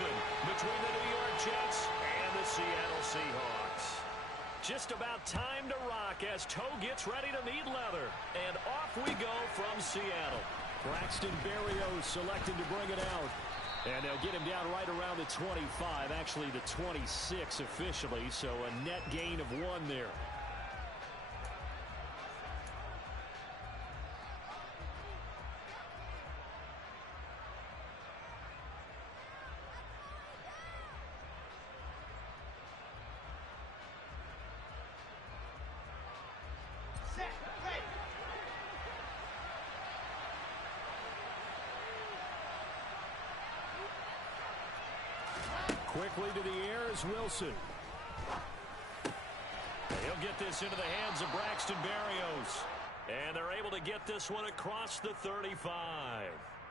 season between the New York Jets and the Seattle Seahawks. Just about time to rock as Toe gets ready to meet leather. And off we go from Seattle. Braxton Berrios selected to bring it out. And they'll get him down right around the 25, actually the 26 officially, so a net gain of 1 there. Quickly to the air is Wilson. He'll get this into the hands of Braxton Berrios. And they're able to get this one across the 35.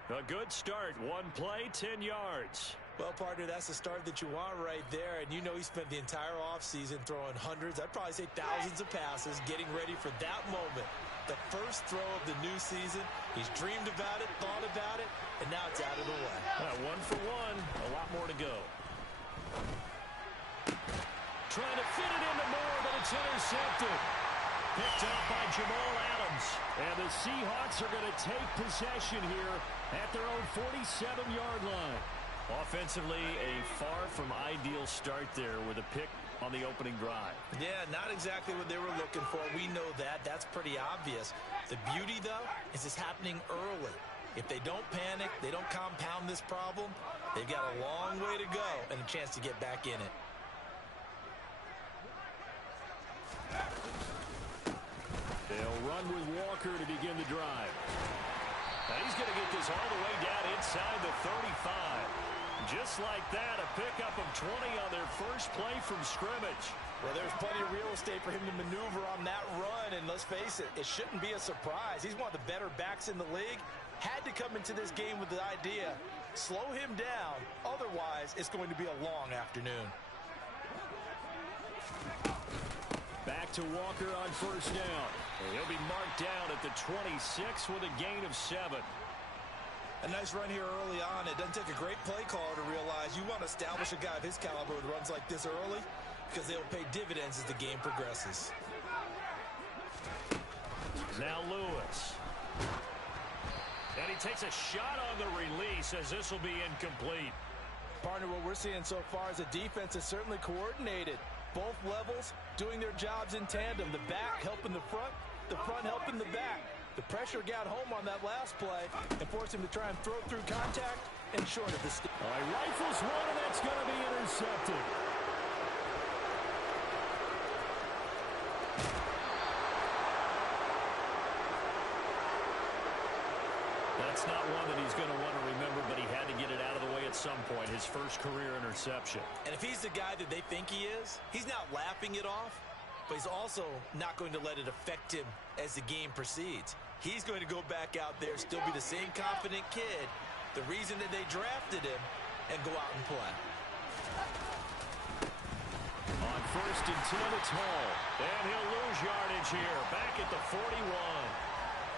A good start. 1 play, 10 yards. Well, partner, that's the start that you want right there. And you know he spent the entire offseason throwing hundreds, I'd probably say thousands of passes, getting ready for that moment. The first throw of the new season. He's dreamed about it, thought about it, and now it's out of the way. 1 for 1. A lot more to go. Trying to fit it into Moore, but it's intercepted. Picked up by Jamal Adams. And the Seahawks are going to take possession here at their own 47-yard line. Offensively, a far from ideal start there with a pick on the opening drive. Yeah, not exactly what they were looking for. We know that. That's pretty obvious. The beauty, though, is it's happening early. If they don't panic, they don't compound this problem, they've got a long way to go and a chance to get back in it. They'll run with Walker to begin the drive. Now he's going to get this all the way down inside the 35. Just like that, a pickup of 20 on their first play from scrimmage. Well, there's plenty of real estate for him to maneuver on that run, and let's face it, it shouldn't be a surprise. He's one of the better backs in the league. Had to come into this game with the idea, slow him down, otherwise it's going to be a long afternoon. Back to Walker on first down. He'll be marked down at the 26 with a gain of 7. A nice run here early on. It doesn't take a great play caller to realize you want to establish a guy of his caliber who runs like this early because they'll pay dividends as the game progresses. Now Lewis. And he takes a shot on the release as this will be incomplete. Partner, what we're seeing so far is the defense is certainly coordinated. Both levels doing their jobs in tandem. The back helping the front helping the back. The pressure got home on that last play and forced him to try and throw through contact and short of the stick. All right, rifles one, and that's going to be intercepted. That's not one that he's going to want to remember, but he had to get it out of the way at some point, his first career interception. And if he's the guy that they think he is, he's not laughing it off, but he's also not going to let it affect him as the game proceeds. He's going to go back out there, still be the same confident kid, the reason that they drafted him, and go out and play. On first and 10, it's Hall. And he'll lose yardage here, back at the 41.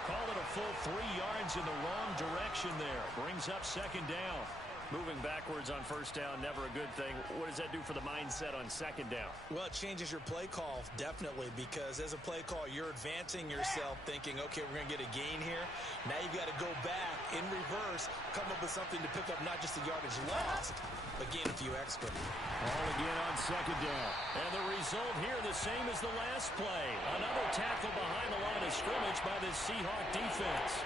Call it a full 3 yards in the wrong direction there. Brings up second down. Moving backwards on first down, never a good thing. What does that do for the mindset on second down? Well, it changes your play call, definitely, because as a play call, you're advancing yourself thinking, okay, we're going to get a gain here. Now you've got to go back in reverse, come up with something to pick up not just the yardage lost, but gain a few extra. All again on second down. And the result here the same as the last play. Another tackle behind the line of scrimmage by the Seahawk defense.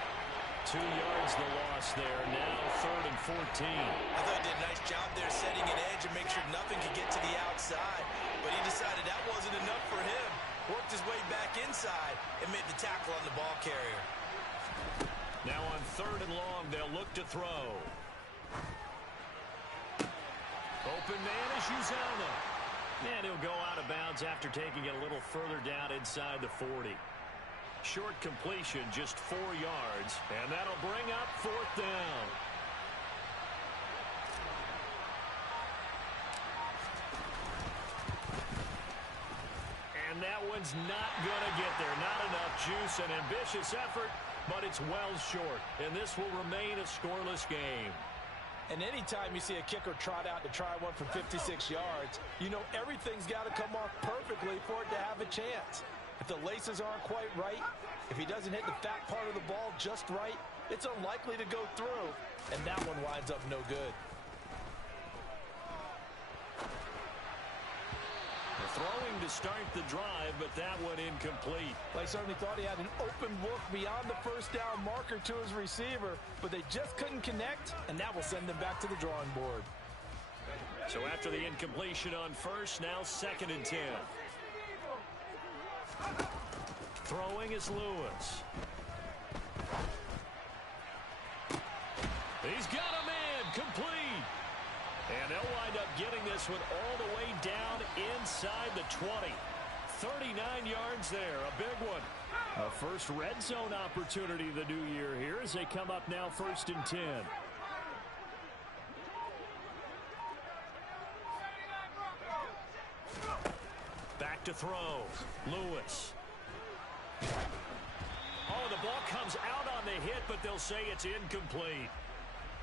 2 yards the loss there. Now 3rd and 14. I thought he did a nice job there setting an edge and make sure nothing could get to the outside. But he decided that wasn't enough for him. Worked his way back inside and made the tackle on the ball carrier. Now on 3rd and long, they'll look to throw. Open man is Uzomah. And he'll go out of bounds after taking it a little further down inside the 40. Short completion, just 4 yards, and that'll bring up 4th down. And that one's not going to get there. Not enough juice. An ambitious effort, but it's well short. And this will remain a scoreless game. And anytime you see a kicker trot out to try one from 56 yards, you know everything's got to come off perfectly for it to have a chance. If the laces aren't quite right, if he doesn't hit the fat part of the ball just right, it's unlikely to go through, and that one winds up no good. Throwing to start the drive, but that one incomplete. They certainly thought he had an open look beyond the first down marker to his receiver, but they just couldn't connect, and that will send them back to the drawing board. So after the incompletion on first, now 2nd and 10. Throwing is Lewis. He's got a man, complete. And they'll wind up getting this one all the way down inside the 20. 39 yards there, a big one. A first red zone opportunity the new year here as they come up now 1st and 10. Back to throw. Lewis. Oh, the ball comes out on the hit, but they'll say it's incomplete.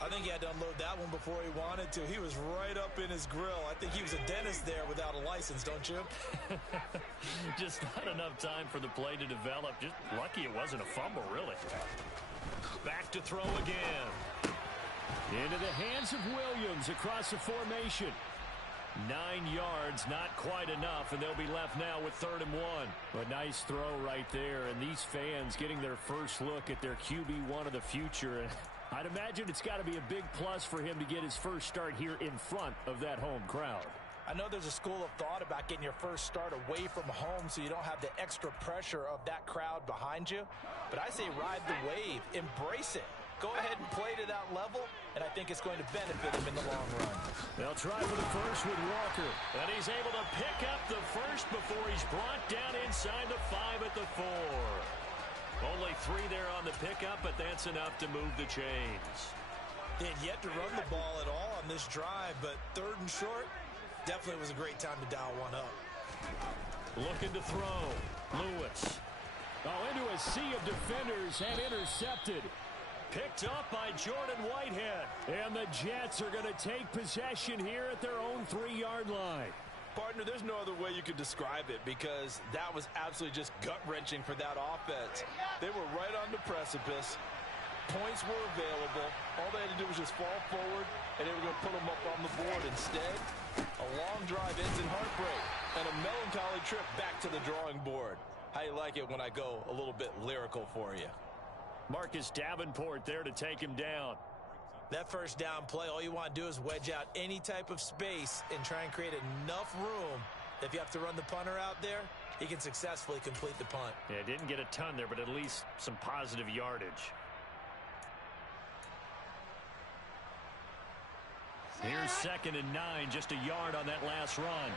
I think he had to unload that one before he wanted to. He was right up in his grill. I think he was a dentist there without a license, don't you? Just not enough time for the play to develop. Just lucky it wasn't a fumble, really. Back to throw again. Into the hands of Williams across the formation. 9 yards, not quite enough, and they'll be left now with 3rd and 1. A nice throw right there, and these fans getting their first look at their QB1 of the future. I'd imagine it's got to be a big plus for him to get his first start here in front of that home crowd. I know there's a school of thought about getting your first start away from home so you don't have the extra pressure of that crowd behind you. But I say ride the wave, embrace it. Go ahead and play to that level, and I think it's going to benefit him in the long run. They'll try for the first with Walker. And he's able to pick up the first before he's brought down inside the 5 at the 4. Only 3 there on the pickup, but that's enough to move the chains. They had yet to run the ball at all on this drive, but 3rd and short definitely was a great time to dial one up. Looking to throw. Lewis. Oh, into a sea of defenders and intercepted. Picked up by Jordan Whitehead. And the Jets are going to take possession here at their own 3-yard line. Partner, there's no other way you could describe it because that was absolutely just gut-wrenching for that offense. They were right on the precipice. Points were available. All they had to do was just fall forward, and they were going to put them up on the board. Instead, a long drive ends in heartbreak and a melancholy trip back to the drawing board. How you like it when I go a little bit lyrical for you? Marcus Davenport there to take him down. That first down play, all you want to do is wedge out any type of space and try and create enough room that if you have to run the punter out there, he can successfully complete the punt. Yeah, didn't get a ton there, but at least some positive yardage. Here's 2nd and 9, just a yard on that last run.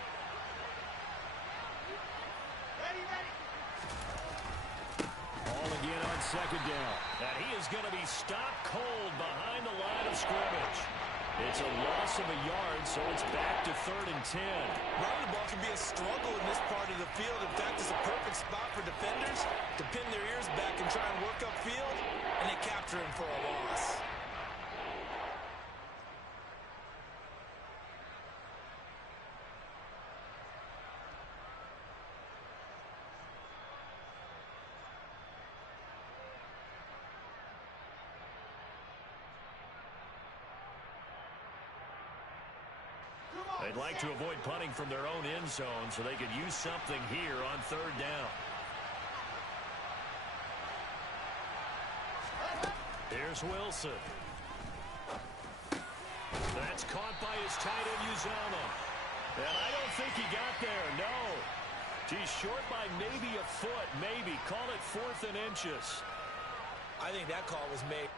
All again on 2nd down. And he is going to be stopped cold behind the line of scrimmage. It's a loss of a yard, so it's back to 3rd and 10. Running the ball can be a struggle in this part of the field. In fact, it's a perfect spot for defenders to pin their ears back and try and work upfield, and they capture him for a loss. They'd like to avoid punting from their own end zone so they could use something here on 3rd down. Here's Wilson. That's caught by his tight end, Uzomah. And I don't think he got there, no. He's short by maybe a foot, maybe. Call it 4th and inches. I think that call was made.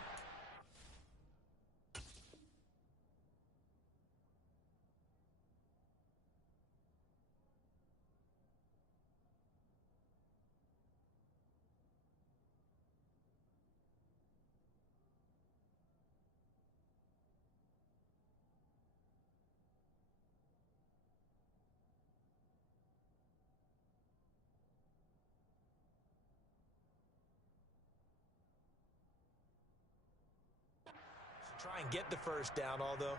Try and get the first down, although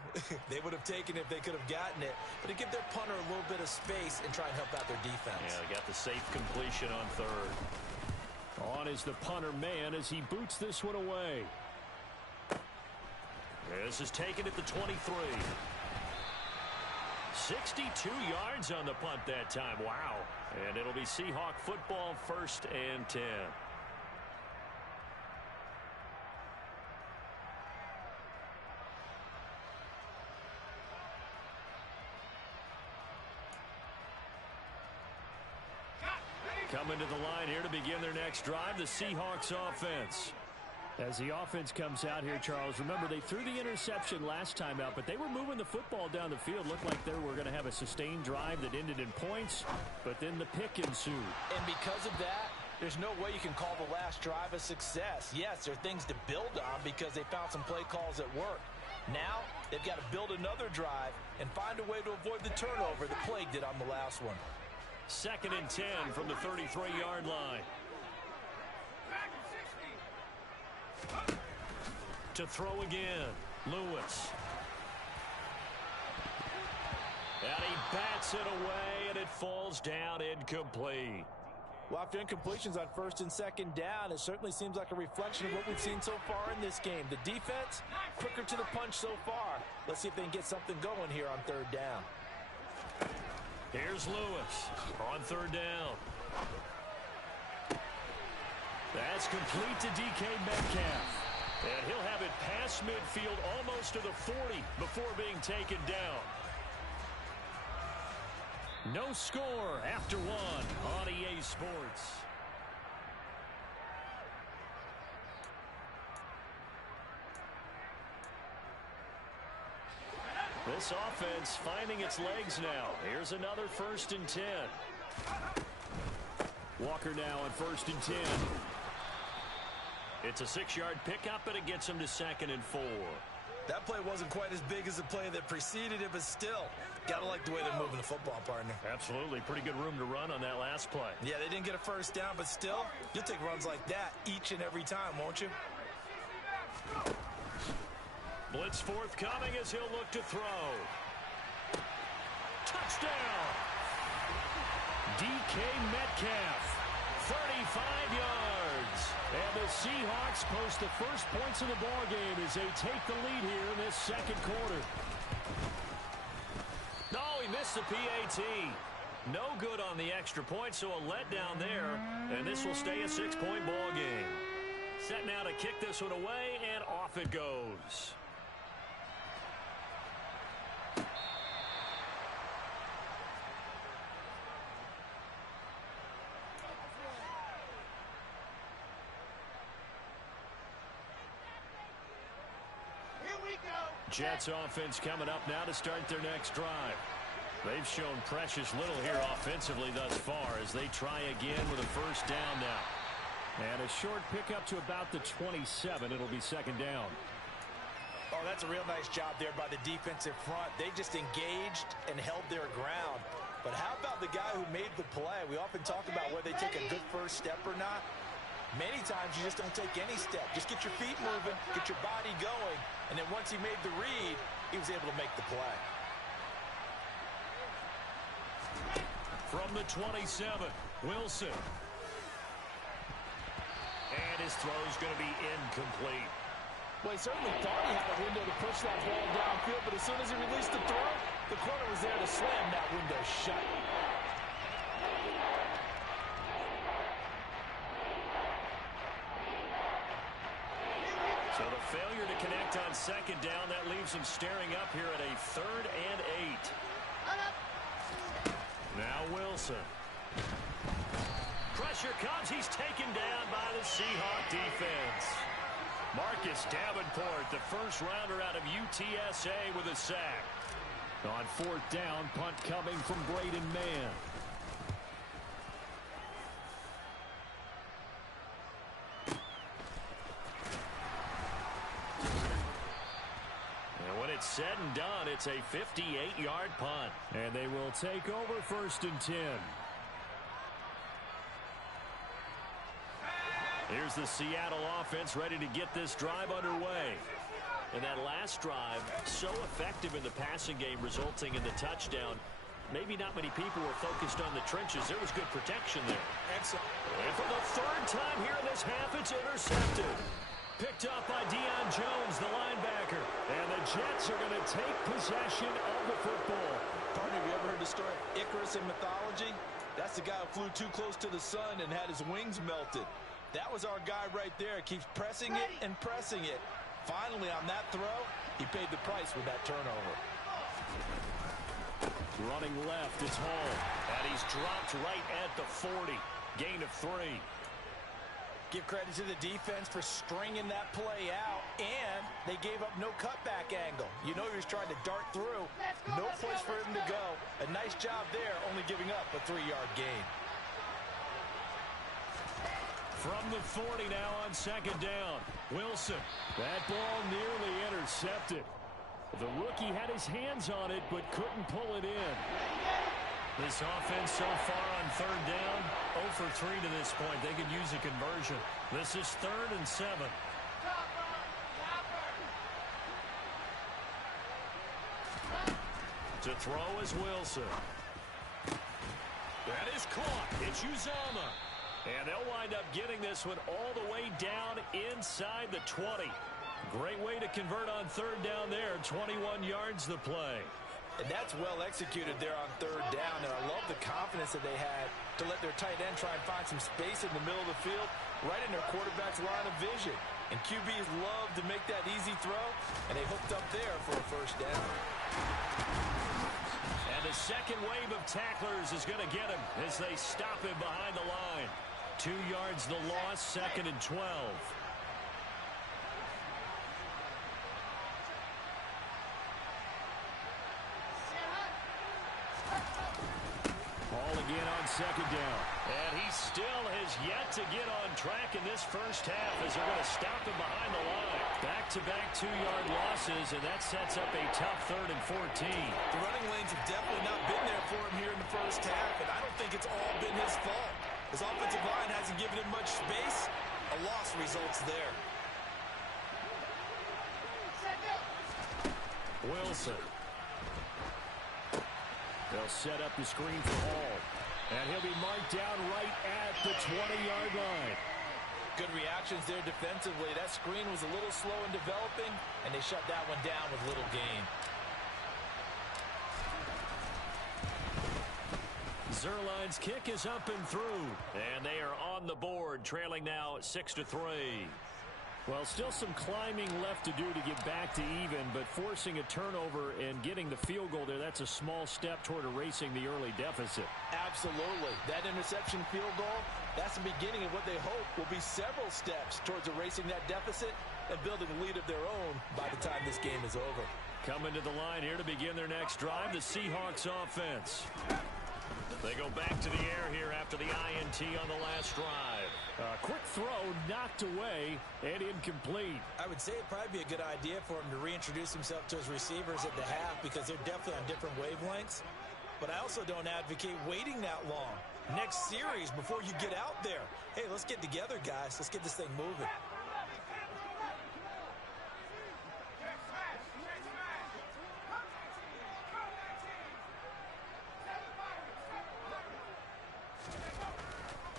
they would have taken it if they could have gotten it. But to give their punter a little bit of space and try and help out their defense. Yeah, they got the safe completion on third. On is the punter man as he boots this one away. This is taken at the 23. 62 yards on the punt that time. Wow. And it'll be Seahawk football, 1st and 10. Coming to the line here to begin their next drive, the Seahawks offense. As the offense comes out here, Charles, remember they threw the interception last time out, but they were moving the football down the field. Looked like they were going to have a sustained drive that ended in points, but then the pick ensued. And because of that, there's no way you can call the last drive a success. Yes, there are things to build on because they found some play calls that work. Now, they've got to build another drive and find a way to avoid the turnover that plagued it on the last one. 2nd and 10 from the 33-yard line. To throw again, Lewis. And he bats it away, and it falls down incomplete. Well, after incompletions on 1st and 2nd down, it certainly seems like a reflection of what we've seen so far in this game. The defense, quicker to the punch so far. Let's see if they can get something going here on 3rd down. Here's Lewis on 3rd down. That's complete to DK Metcalf. And he'll have it past midfield almost to the 40 before being taken down. No score after 1 on EA Sports. This offense finding its legs now. Here's another 1st and 10. Walker now on 1st and 10. It's a 6-yard pickup, and it gets him to 2nd and 4. That play wasn't quite as big as the play that preceded it, but still, gotta like the way they're moving the football, partner. Absolutely. Pretty good room to run on that last play. Yeah, they didn't get a 1st down, but still, you'll take runs like that each and every time, won't you? Blitz forthcoming as he'll look to throw. Touchdown! DK Metcalf, 35 yards. And the Seahawks post the first points of the ballgame as they take the lead here in this 2nd quarter. No, he missed the PAT. No good on the extra point, so a letdown there. And this will stay a 6-point ballgame. Set now to kick this one away, and off it goes. Jets offense coming up now to start their next drive. They've shown precious little here offensively thus far as they try again with a 1st down now. And a short pickup to about the 27. It'll be 2nd down. Oh, that's a real nice job there by the defensive front. They just engaged and held their ground. But how about the guy who made the play? We often talk about whether they take a good first step or not. Many times you just don't take any step. Just get your feet moving, get your body going, and then once he made the read, he was able to make the play. From the 27, Wilson. And his throw's going to be incomplete. Well, he certainly thought he had a window to push that ball downfield, but as soon as he released the throw, the corner was there to slam that window shut. So the failure to connect on 2nd down, that leaves him staring up here at a 3rd and 8. Now Wilson. Pressure comes. He's taken down by the Seahawk defense. Marcus Davenport, the first rounder out of UTSA with a sack. On 4th down, punt coming from Braden Mann. Said and done, it's a 58-yard punt. And they will take over 1st and 10. Here's the Seattle offense ready to get this drive underway. And that last drive, so effective in the passing game, resulting in the touchdown. Maybe not many people were focused on the trenches. There was good protection there. Excellent. And for the third time here in this half, it's intercepted. Picked up by Deion Jones, the linebacker. And the Jets are going to take possession of the football. Partner, have you ever heard the story of Icarus in mythology? That's the guy who flew too close to the sun and had his wings melted. That was our guy right there. Keeps pressing it and pressing it. Finally, on that throw, he paid the price with that turnover. Running left, it's Hall. And he's dropped right at the 40. Gain of 3. Give credit to the defense for stringing that play out, and they gave up no cutback angle. You know he was trying to dart through. No place for him to go. A nice job there, only giving up a 3-yard gain. From the 40 now on second down. Wilson. That ball nearly intercepted. The rookie had his hands on it, but couldn't pull it in. This offense so far on third down, 0 for 3 to this point. They could use a conversion. This is 3rd and 7. To throw is Wilson. That is caught. It's Uzomah. And they'll wind up getting this one all the way down inside the 20. Great way to convert on third down there. 21 yards the play. And that's well executed there on third down. And I love the confidence that they had to let their tight end try and find some space in the middle of the field, right in their quarterback's line of vision. And QBs love to make that easy throw, and they hooked up there for a first down. And the second wave of tacklers is going to get him as they stop him behind the line. 2 yards the loss, 2nd and 12. Ball again on second down. And he still has yet to get on track in this first half as they're going to stop him behind the line. Back-to-back 2-yard losses, and that sets up a tough 3rd and 14. The running lanes have definitely not been there for him here in the first half, and I don't think it's all been his fault. His offensive line hasn't given him much space. A loss results there. Wilson. They'll set up the screen for Hall. And he'll be marked down right at the 20-yard line. Good reactions there defensively. That screen was a little slow in developing, and they shut that one down with little gain. Zuerlein's kick is up and through. And they are on the board, trailing now 6-3. Well, still some climbing left to do to get back to even, but forcing a turnover and getting the field goal there, that's a small step toward erasing the early deficit. Absolutely. That interception field goal, that's the beginning of what they hope will be several steps towards erasing that deficit and building a lead of their own by the time this game is over. Coming to the line here to begin their next drive, the Seahawks offense. They go back to the air here after the INT on the last drive. Quick throw knocked away and incomplete. I would say it'd probably be a good idea for him to reintroduce himself to his receivers at the half because they're definitely on different wavelengths. But I also don't advocate waiting that long. Next series, before you get out there, hey, let's get together, guys. Let's get this thing moving.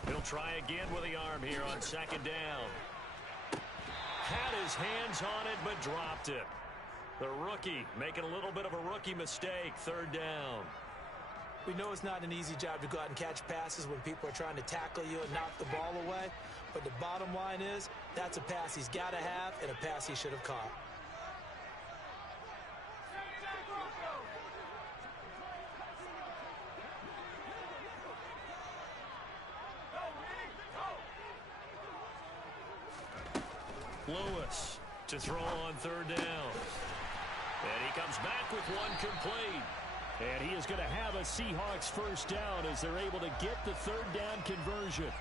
He'll try again with the arm here on second down. Had his hands on it, but dropped it. The rookie making a little bit of a rookie mistake, third down. We know it's not an easy job to go out and catch passes when people are trying to tackle you and knock the ball away. But the bottom line is, that's a pass he's got to have and a pass he should have caught. Lewis to throw on third down. And he comes back with one complete. And he is going to have a Seahawks first down as they're able to get the third down conversion.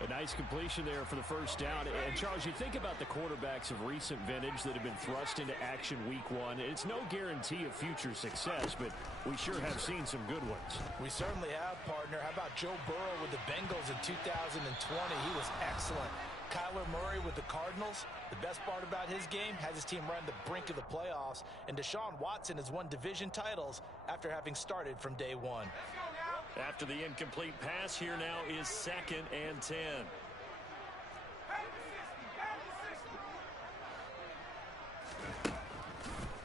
A nice completion there for the first down. And, Charles, you think about the quarterbacks of recent vintage that have been thrust into action week one. It's no guarantee of future success, but we sure have seen some good ones. We certainly have, partner. How about Joe Burrow with the Bengals in 2020? He was excellent. Kyler Murray with the Cardinals. The best part about his game has his team right on the brink of the playoffs. And Deshaun Watson has won division titles after having started from day one. After the incomplete pass, here now is 2nd and 10.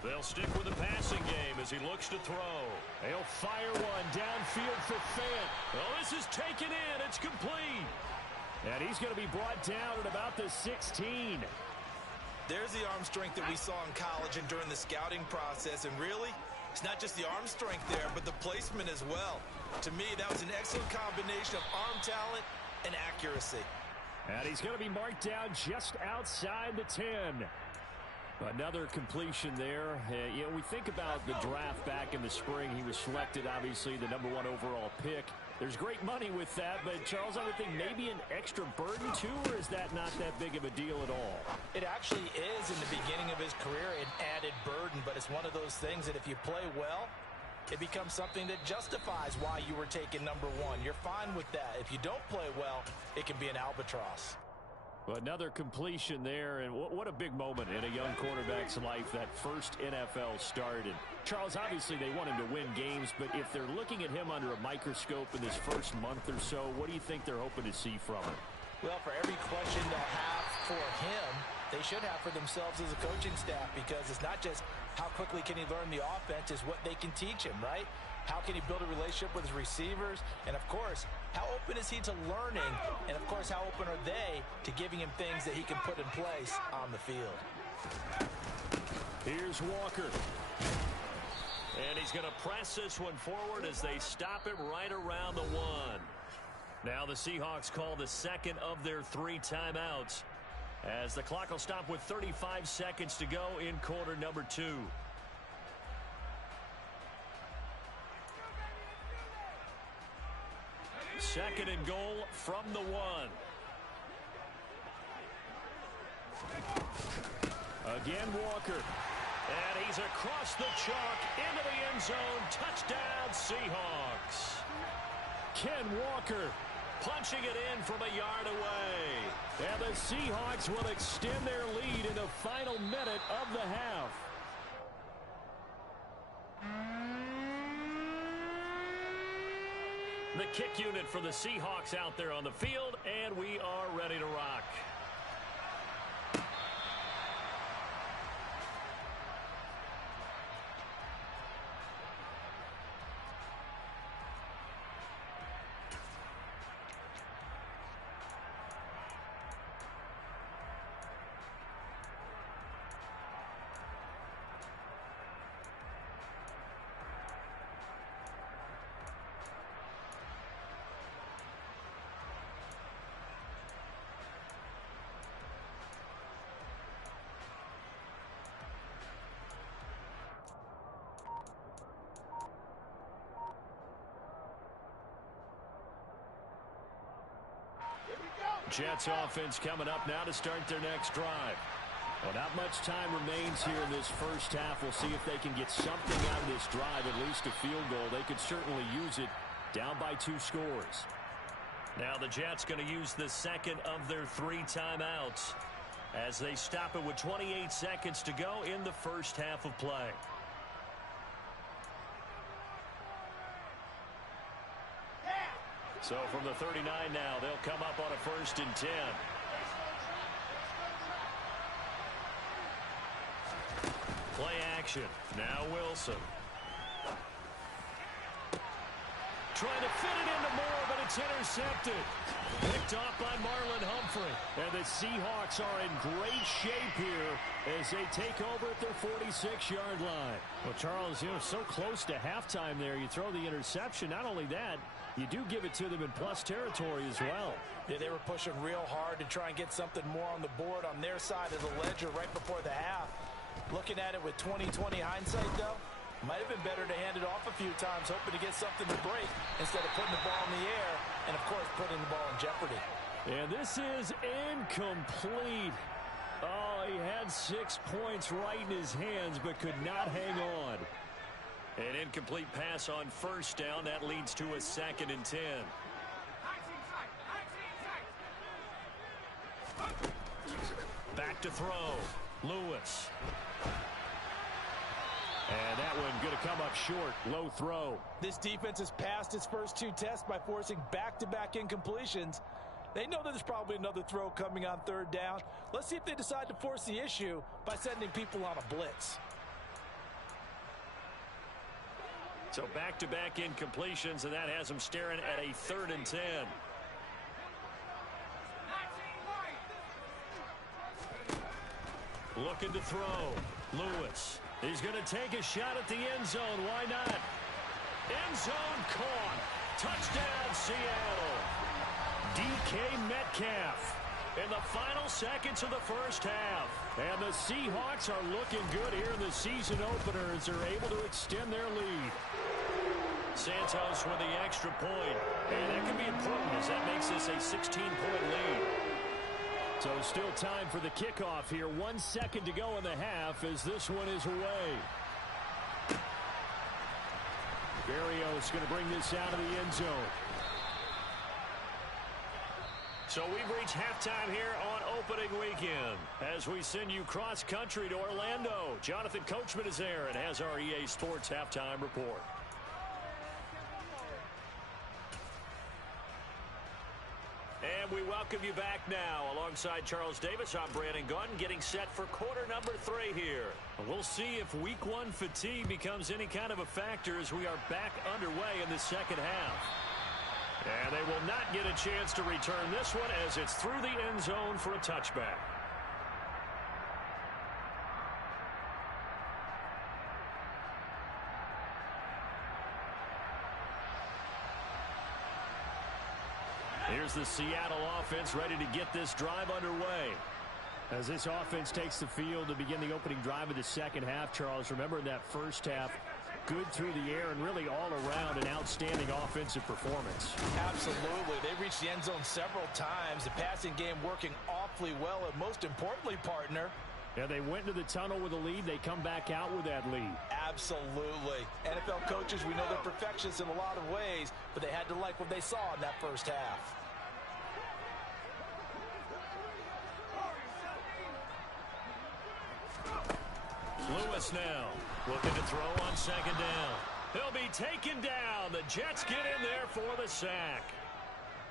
They'll stick with the passing game as he looks to throw. He'll fire one downfield for Fant. Oh, this is taken in. It's complete. And he's going to be brought down at about the 16. There's the arm strength that we saw in college and during the scouting process. And really, it's not just the arm strength there, but the placement as well. To me, that was an excellent combination of arm talent and accuracy. And he's going to be marked down just outside the 10. Another completion there. You know, we think about the draft back in the spring. He was selected, obviously, the #1 overall pick. There's great money with that, but, Charles, I would think maybe an extra burden, too, or is that not that big of a deal at all? It actually is in the beginning of his career an added burden, but it's one of those things that if you play well, it becomes something that justifies why you were taken #1. You're fine with that. If you don't play well, it can be an albatross. Another completion there, and what a big moment in a young quarterback's life, that first NFL start. And Charles, obviously they want him to win games, but if they're looking at him under a microscope in this first month or so, what do you think they're hoping to see from him? Well, for every question they'll have for him, they should have for themselves as a coaching staff, because it's not just how quickly can he learn the offense, it's what they can teach him, right? How can he build a relationship with his receivers? And, of course, how open is he to learning? And, of course, how open are they to giving him things that he can put in place on the field? Here's Walker. And he's going to press this one forward as they stop him right around the 1. Now the Seahawks call the second of their 3 timeouts, as the clock will stop with 35 seconds to go in quarter number 2. Second and goal from the 1. Again, Walker. And he's across the chalk into the end zone. Touchdown, Seahawks. Ken Walker punching it in from a yard away. And the Seahawks will extend their lead in the final minute of the half. The kick unit for the Seahawks out there on the field, and we are ready to rock. Jets offense coming up now to start their next drive. Well, not much time remains here in this first half. We'll see if they can get something out of this drive, at least a field goal. They could certainly use it, down by 2 scores. Now the Jets going to use the second of their 3 timeouts as they stop it with 28 seconds to go in the first half of play. So from the 39 now, they'll come up on a 1st and 10. Play action. Now Wilson. Trying to fit it into Moore, but it's intercepted. Picked off by Marlon Humphrey. And the Seahawks are in great shape here as they take over at their 46-yard line. Well, Charles, so close to halftime there. You throw the interception. Not only that, you do give it to them in plus territory as well. Yeah, they were pushing real hard to try and get something more on the board on their side of the ledger right before the half. Looking at it with 20/20 hindsight, though, might have been better to hand it off a few times, hoping to get something to break instead of putting the ball in the air and, of course, putting the ball in jeopardy. And this is incomplete. Oh, he had 6 points right in his hands but could not hang on. An incomplete pass on 1st down. That leads to a 2nd and 10. Back to throw. Lewis. And that one going to come up short. Low throw. This defense has passed its first 2 tests by forcing back-to-back incompletions. They know that there's probably another throw coming on 3rd down. Let's see if they decide to force the issue by sending people on a blitz. So back-to-back incompletions, and that has them staring at a 3rd and 10. Looking to throw. Lewis. He's going to take a shot at the end zone. Why not? End zone caught. Touchdown, Seattle. DK Metcalf in the final seconds of the first half. And the Seahawks are looking good here in the season opener as they're able to extend their lead. Santos with the extra point. And that can be important as that makes this a 16-point lead. So still time for the kickoff here. 1 second to go in the half as this one is away. Berrios going to bring this out of the end zone. So we've reached halftime here on opening weekend as we send you cross-country to Orlando. Jonathan Coachman is there and has our EA Sports halftime report. And we welcome you back now. Alongside Charles Davis, I'm Brandon Gunn, getting set for quarter number 3 here. We'll see if week 1 fatigue becomes any kind of a factor as we are back underway in the second half. And they will not get a chance to return this one as it's through the end zone for a touchback. Here's the Seattle offense ready to get this drive underway. As this offense takes the field to begin the opening drive of the second half, Charles, remember in that first half, good through the air and really all around an outstanding offensive performance. Absolutely. They reached the end zone several times. The passing game working awfully well. And most importantly, partner, yeah, they went into the tunnel with a lead. They come back out with that lead. Absolutely. NFL coaches, we know they're perfectionists in a lot of ways, but they had to like what they saw in that first half. Lewis now looking to throw on second down. He'll be taken down. The Jets get in there for the sack.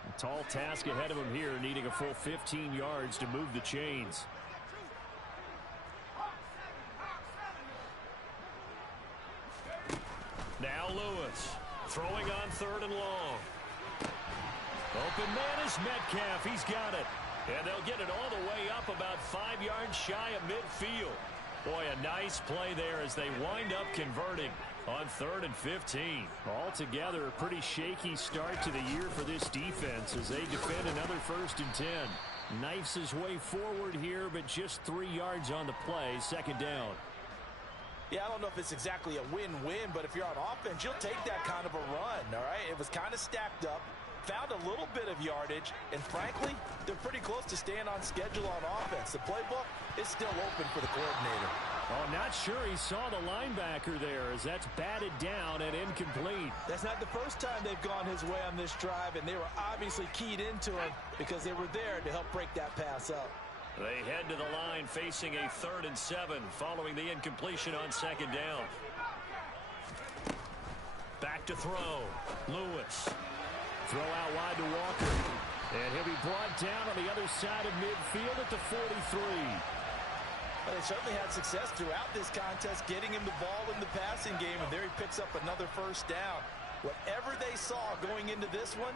A tall task ahead of him here, needing a full 15 yards to move the chains. Now Lewis throwing on 3rd and long. Open man is Metcalf. He's got it. And they'll get it all the way up about 5 yards shy of midfield. Boy, a nice play there as they wind up converting on 3rd and 15. Altogether, a pretty shaky start to the year for this defense as they defend another 1st and 10. Knifes his way forward here, but just 3 yards on the play. Second down. Yeah, I don't know if it's exactly a win-win, but if you're on offense, you'll take that kind of a run, all right? It was kind of stacked up, found a little bit of yardage, and frankly, they're pretty close to staying on schedule on offense. The playbook is still open for the coordinator. Oh, not sure he saw the linebacker there as that's batted down and incomplete. That's not the first time they've gone his way on this drive, and they were obviously keyed into him because they were there to help break that pass up. They head to the line facing a 3rd and 7 following the incompletion on second down. Back to throw. Lewis. Throw out wide to Walker. And he'll be brought down on the other side of midfield at the 43. Well, they certainly had success throughout this contest getting him the ball in the passing game, and there he picks up another 1st down. Whatever they saw going into this one,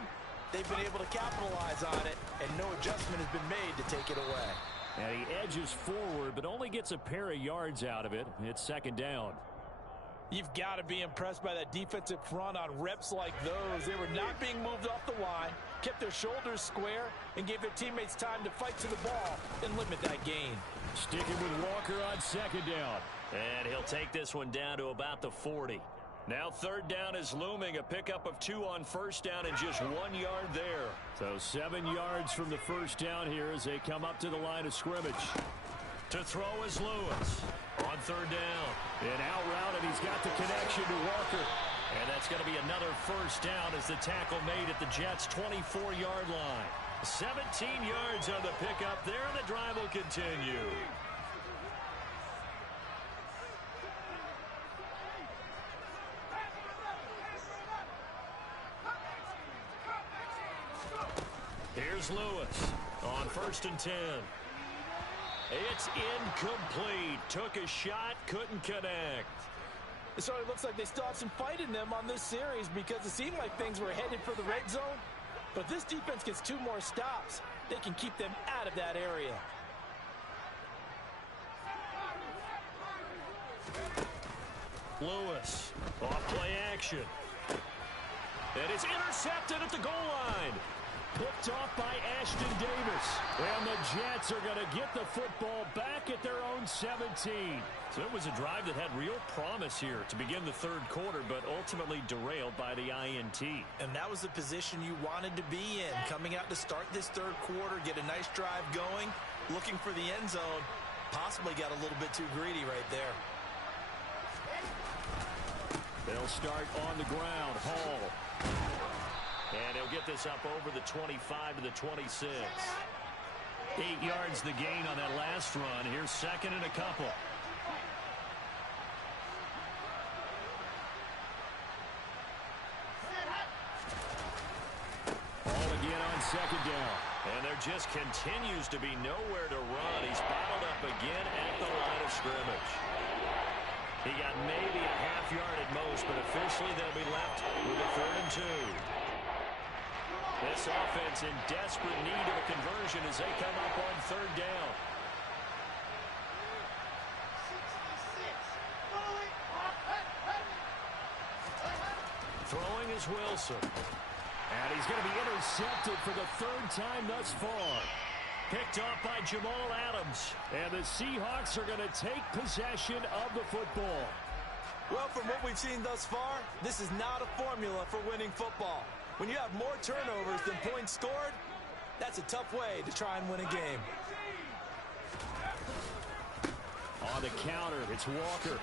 they've been able to capitalize on it, and no adjustment has been made to take it away. And he edges forward, but only gets a pair of yards out of it. It's second down. You've got to be impressed by that defensive front on reps like those. They were not being moved off the line, kept their shoulders square, and gave their teammates time to fight to the ball and limit that gain. Sticking with Walker on second down. And he'll take this one down to about the 40. Now 3rd down is looming. A pickup of 2 on 1st down and just 1 yard there. So 7 yards from the 1st down here as they come up to the line of scrimmage. To throw is Lewis on 3rd down. And out route, and he's got the connection to Walker. And that's going to be another 1st down as the tackle made at the Jets' 24-yard line. 17 yards on the pickup there, and the drive will continue. Here's Lewis on 1st and 10. It's incomplete. Took a shot, couldn't connect. It certainly looks like they still have some fight in them on this series because it seemed like things were headed for the red zone. But this defense gets 2 more stops. They can keep them out of that area. Lewis, off play action. And it's intercepted at the goal line. Picked off by Ashton Davis. And the Jets are going to get the football back at their own 17. So it was a drive that had real promise here to begin the 3rd quarter, but ultimately derailed by the INT. And that was the position you wanted to be in. Coming out to start this 3rd quarter, get a nice drive going, looking for the end zone. Possibly got a little bit too greedy right there. They'll start on the ground. Hall. And he'll get this up over the 25 to the 26. 8 yards the gain on that last run. Here's 2nd and a couple. All again on 2nd down. And there just continues to be nowhere to run. He's bottled up again at the line of scrimmage. He got maybe a half yard at most, but officially they'll be left with a 3rd and 2. This offense in desperate need of a conversion as they come up on 3rd down. Throwing is Wilson. And he's going to be intercepted for the 3rd time thus far. Picked off by Jamal Adams. And the Seahawks are going to take possession of the football. Well, from what we've seen thus far, this is not a formula for winning football. When you have more turnovers than points scored, that's a tough way to try and win a game. On the counter, it's Walker.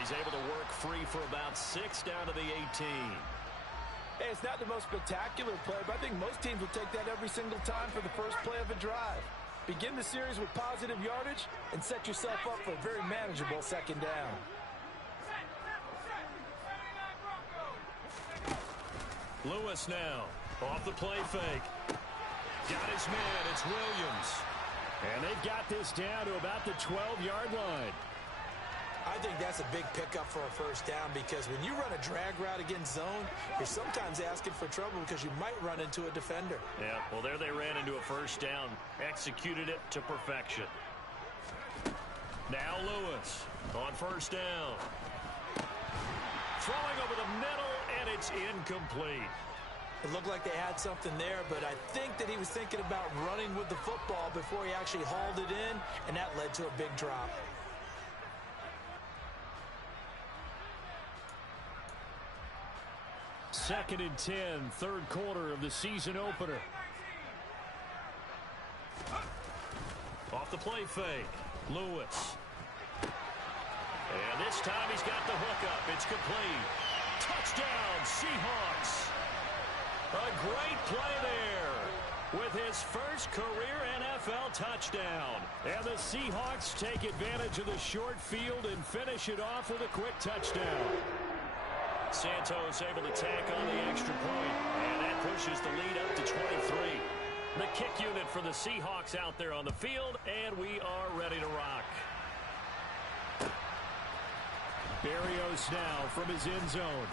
He's able to work free for about 6 down to the 18. Hey, it's not the most spectacular play, but I think most teams will take that every single time for the first play of a drive. Begin the series with positive yardage and set yourself up for a very manageable 2nd down. Lewis now, off the play fake. Got his man, it's Williams. And they've got this down to about the 12-yard line. I think that's a big pickup for a 1st down because when you run a drag route against zone, you're sometimes asking for trouble because you might run into a defender. Yeah, well, there they ran into a 1st down. Executed it to perfection. Now Lewis on 1st down. Throwing over the middle, and it's incomplete. It looked like they had something there, but I think that he was thinking about running with the football before he actually hauled it in, and that led to a big drop. Second and 10, 3rd quarter of the season opener. Off the play fake, Lewis. And this time he's got the hookup. It's complete. Touchdown, Seahawks. A great play there with his first career NFL touchdown. And the Seahawks take advantage of the short field and finish it off with a quick touchdown. Santos able to tack on the extra point, and that pushes the lead up to 23. The kick unit for the Seahawks out there on the field, and we are ready to rock. Berrios now from his end zone.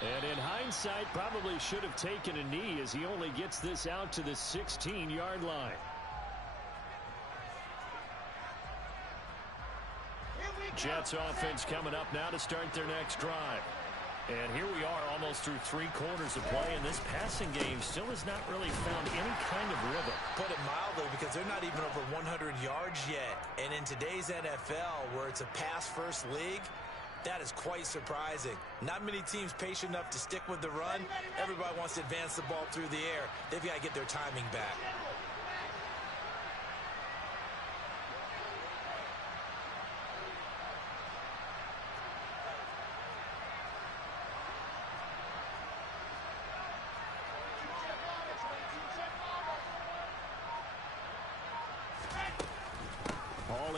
And in hindsight, probably should have taken a knee as he only gets this out to the 16-yard line. Jets offense coming up now to start their next drive. And here we are almost through 3 quarters of play, and this passing game still has not really found any kind of rhythm. Put it mildly, because they're not even over 100 yards yet. And in today's NFL, where it's a pass-first league, that is quite surprising. Not many teams patient enough to stick with the run. Everybody wants to advance the ball through the air. They've got to get their timing back.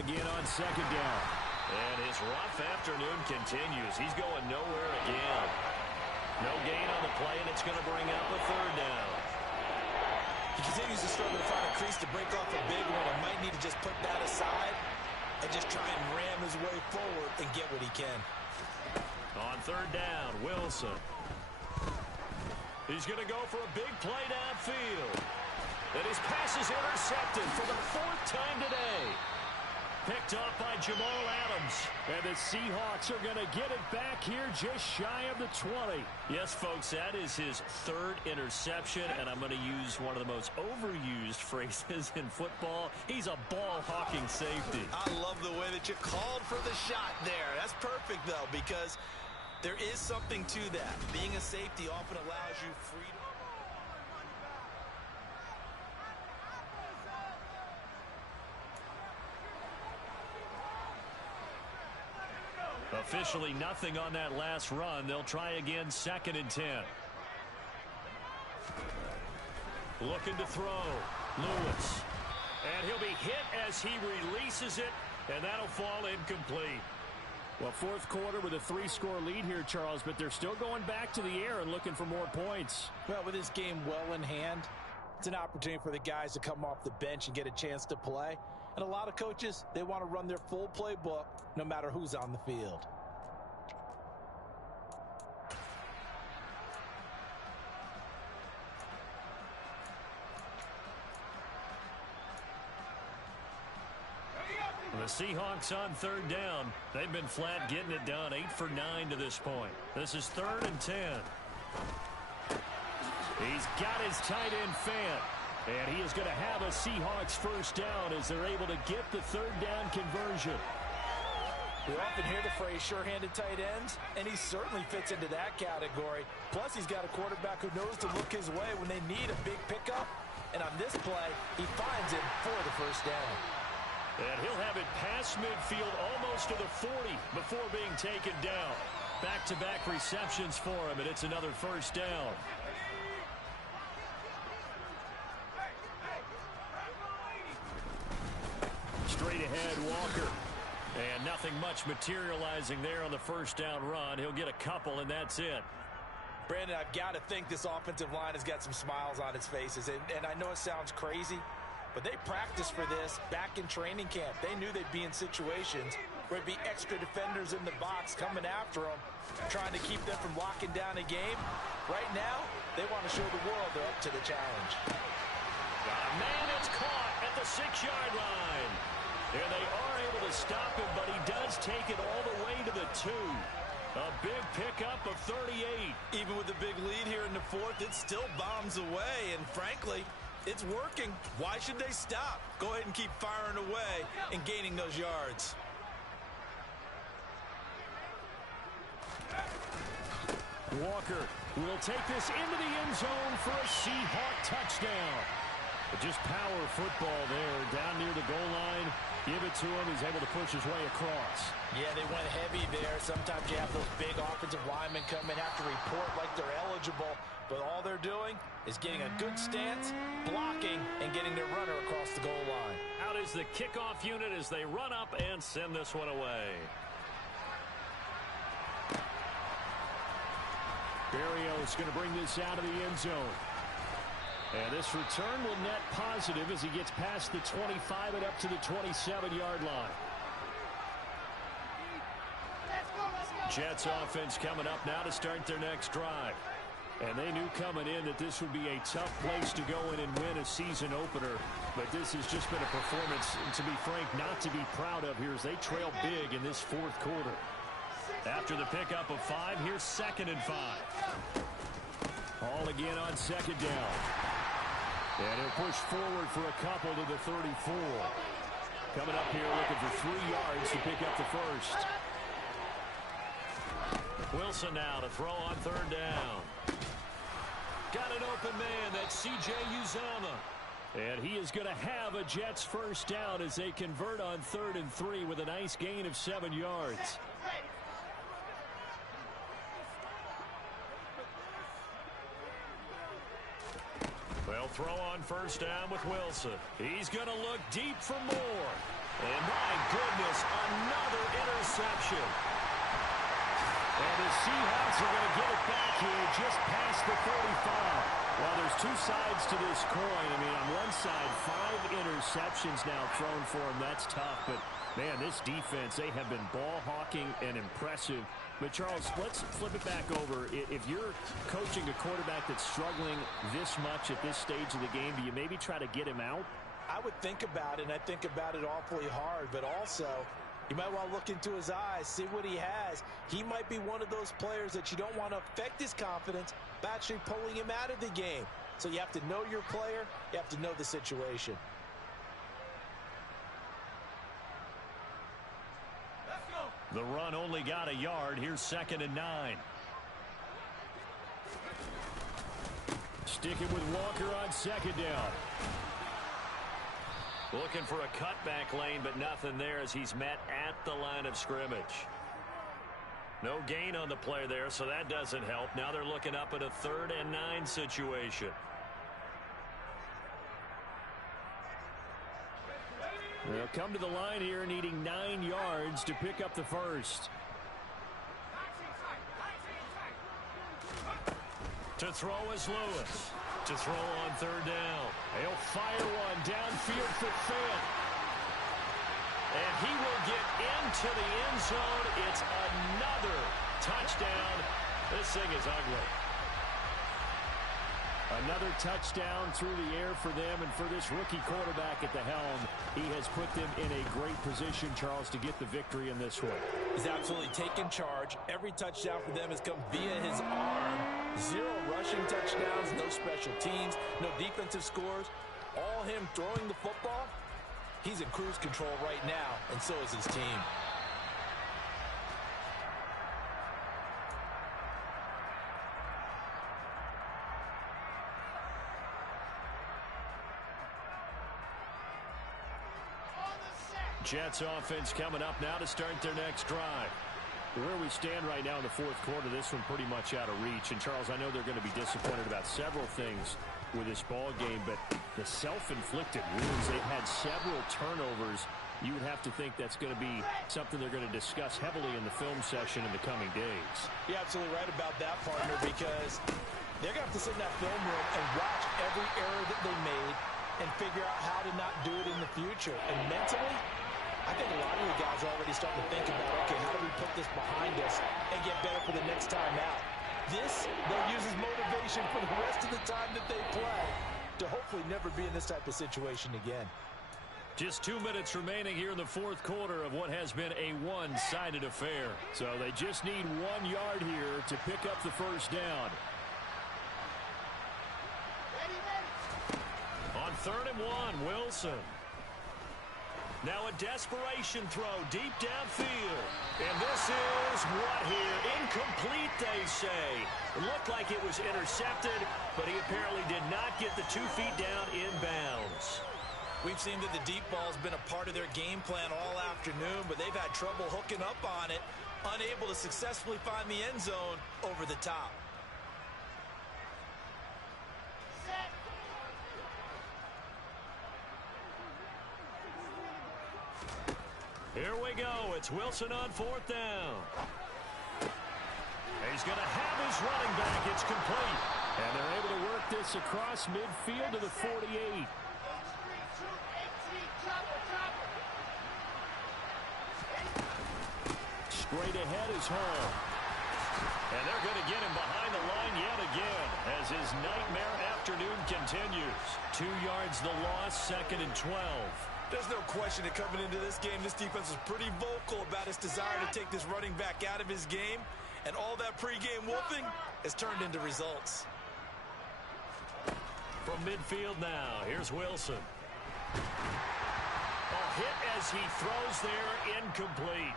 again on second down. And his rough afternoon continues. He's going nowhere again. No gain on the play, and it's going to bring up a third down. He continues to struggle to find a crease to break off a big one, and might need to just put that aside and just try and ram his way forward and get what he can. On third down, Wilson. He's going to go for a big play downfield. And his pass is intercepted for the fourth time today. Picked off by Jamal Adams. And the Seahawks are going to get it back here just shy of the 20. Yes, folks, that is his third interception, and I'm going to use one of the most overused phrases in football. He's a ball-hawking safety. I love the way that you called for the shot there. That's perfect, though, because there is something to that. Being a safety often allows you freedom. Officially nothing on that last run. They'll try again, 2nd and 10. Looking to throw. Lewis. And he'll be hit as he releases it, and that'll fall incomplete. Well, fourth quarter with a 3-score lead here, Charles, but they're still going back to the air and looking for more points. Well, with this game well in hand, it's an opportunity for the guys to come off the bench and get a chance to play. And a lot of coaches, they want to run their full playbook no matter who's on the field. The Seahawks on third down. They've been flat getting it done. 8 for 9 to this point. This is 3rd and 10. He's got his tight end Fant. And he is going to have a Seahawks first down as they're able to get the third down conversion. We often hear the phrase sure-handed tight ends, and he certainly fits into that category. Plus, he's got a quarterback who knows to look his way when they need a big pickup. And on this play, he finds him for the first down. And he'll have it past midfield almost to the 40 before being taken down. Back-to-back receptions for him, and it's another first down. Straight ahead, Walker. And nothing much materializing there on the first down run. He'll get a couple, and that's it. Brandon, I've got to think this offensive line has got some smiles on its faces. And I know it sounds crazy, but they practiced for this back in training camp. They knew they'd be in situations where there'd be extra defenders in the box coming after them, trying to keep them from locking down a game. Right now, they want to show the world they're up to the challenge. Man, it's caught at the 6-yard line. And they are able to stop him, but he does take it all the way to the 2. A big pickup of 38. Even with the big lead here in the 4th, it still bombs away. And frankly, it's working. Why should they stop? Go ahead and keep firing away and gaining those yards. Walker will take this into the end zone for a Seahawk touchdown. But just power football there down near the goal line. Give it to him. He's able to push his way across. Yeah, they went heavy there. Sometimes you have those big offensive linemen come in, have to report like they're eligible. But all they're doing is getting a good stance, blocking, and getting their runner across the goal line. Out is the kickoff unit as they run up and send this one away. Berrios going to bring this out of the end zone. And this return will net positive as he gets past the 25 and up to the 27-yard line. Jets offense coming up now to start their next drive. And they knew coming in that this would be a tough place to go in and win a season opener. But this has just been a performance, to be frank, not to be proud of here as they trail big in this 4th quarter. After the pickup of 5, here's 2nd and 5. All again on 2nd down. And he'll push forward for a couple to the 34. Coming up here looking for 3 yards to pick up the first. Wilson now to throw on 3rd down. Got an open man. That's C.J. Uzomah. And he is going to have a Jets first down as they convert on 3rd and 3 with a nice gain of 7 yards. They'll throw on first down with Wilson. He's going to look deep for more. And my goodness, another interception. And the Seahawks are going to get it back here just past the 45. Well, there's two sides to this coin. I mean, on one side, 5 interceptions now thrown for him. That's tough. But, man, this defense, they have been ball hawking and impressive. But, Charles, let's flip it back over. If you're coaching a quarterback that's struggling this much at this stage of the game, do you maybe try to get him out? I would think about it, and I think about it awfully hard. But also, you might want to look into his eyes, see what he has. He might be one of those players that you don't want to affect his confidence by actually pulling him out of the game. So you have to know your player. You have to know the situation. The run only got a yard. Here's 2nd and 9. Sticking with Walker on 2nd down. Looking for a cutback lane, but nothing there as he's met at the line of scrimmage. No gain on the play there, so that doesn't help. Now they're looking up at a 3rd and 9 situation. They'll come to the line here needing 9 yards to pick up the first. To throw is Lewis. To throw on 3rd down. He'll fire one downfield for Fant. And he will get into the end zone. It's another touchdown. This thing is ugly. Another touchdown through the air for them, and for this rookie quarterback at the helm, he has put them in a great position, Charles, to get the victory in this one. He's absolutely taken charge. Every touchdown for them has come via his arm. 0 rushing touchdowns, no special teams, no defensive scores. All him throwing the football. He's in cruise control right now, and so is his team. Jets offense coming up now to start their next drive. Where we stand right now in the 4th quarter, this one pretty much out of reach. And, Charles, I know they're going to be disappointed about several things with this ball game, but the self-inflicted wounds, they've had several turnovers. You would have to think that's going to be something they're going to discuss heavily in the film session in the coming days. You're absolutely right about that, partner, because they're going to have to sit in that film room and watch every error that they made and figure out how to not do it in the future. And mentally, I think a lot of the guys are already starting to think about, okay, how do we put this behind us and get better for the next time out? This, they'll use as motivation for the rest of the time that they play to hopefully never be in this type of situation again. Just 2 minutes remaining here in the 4th quarter of what has been a one-sided affair. So they just need 1 yard here to pick up the first down. On 3rd and 1, Wilson. Now a desperation throw deep downfield. And this is what here? Incomplete, they say. It looked like it was intercepted, but he apparently did not get the 2 feet down inbounds. We've seen that the deep ball's been a part of their game plan all afternoon, but they've had trouble hooking up on it, unable to successfully find the end zone over the top. Here we go. It's Wilson on 4th down. He's going to have his running back. It's complete. And they're able to work this across midfield to the 48. Straight ahead is Hall. And they're going to get him behind the line yet again as his nightmare afternoon continues. 2 yards the loss, 2nd and 12. There's no question that coming into this game, this defense was pretty vocal about its desire to take this running back out of his game. And all that pregame wolfing has turned into results. From midfield now, here's Wilson. A hit as he throws there, incomplete.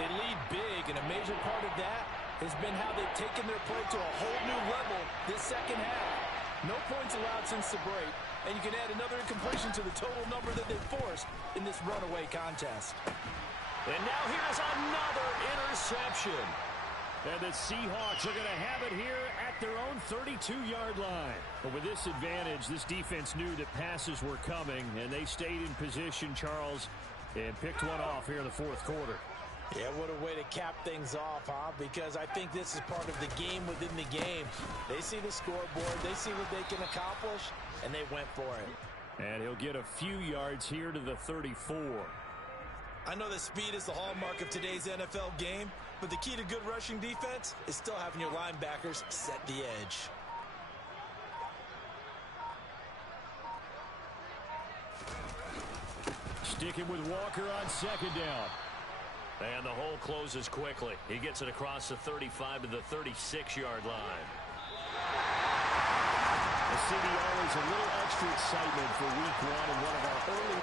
They lead big, and a major part of that has been how they've taken their play to a whole new level this second half. No points allowed since the break, and you can add another incompletion to the total number that they forced in this runaway contest. And now here's another interception. And the Seahawks are going to have it here at their own 32-yard line. But with this advantage, this defense knew that passes were coming, and they stayed in position, Charles. And picked one off here in the fourth quarter. Yeah, what a way to cap things off, huh? Because I think this is part of the game within the game. They see the scoreboard, they see what they can accomplish, and they went for it. And he'll get a few yards here to the 34. I know that speed is the hallmark of today's NFL game, but the key to good rushing defense is still having your linebackers set the edge. Sticking with Walker on second down. And the hole closes quickly. He gets it across the 35 to the 36-yard line. The city always a little extra excitement for week one and one of our early.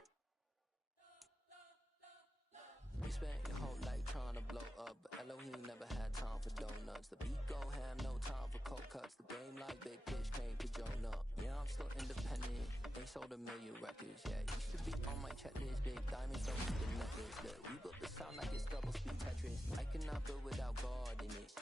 We spent your whole life trying to blow up, but Elohim never had time for donuts. The beat go ham, no time for cold cuts. The game like big pitch came to join up. Yeah, I'm still independent. They sold 1 million records. Yeah, used to be on my checklist. Big diamonds don't need the necklace. Look, we built the sound like it's double speed Tetris. I cannot build without God in it.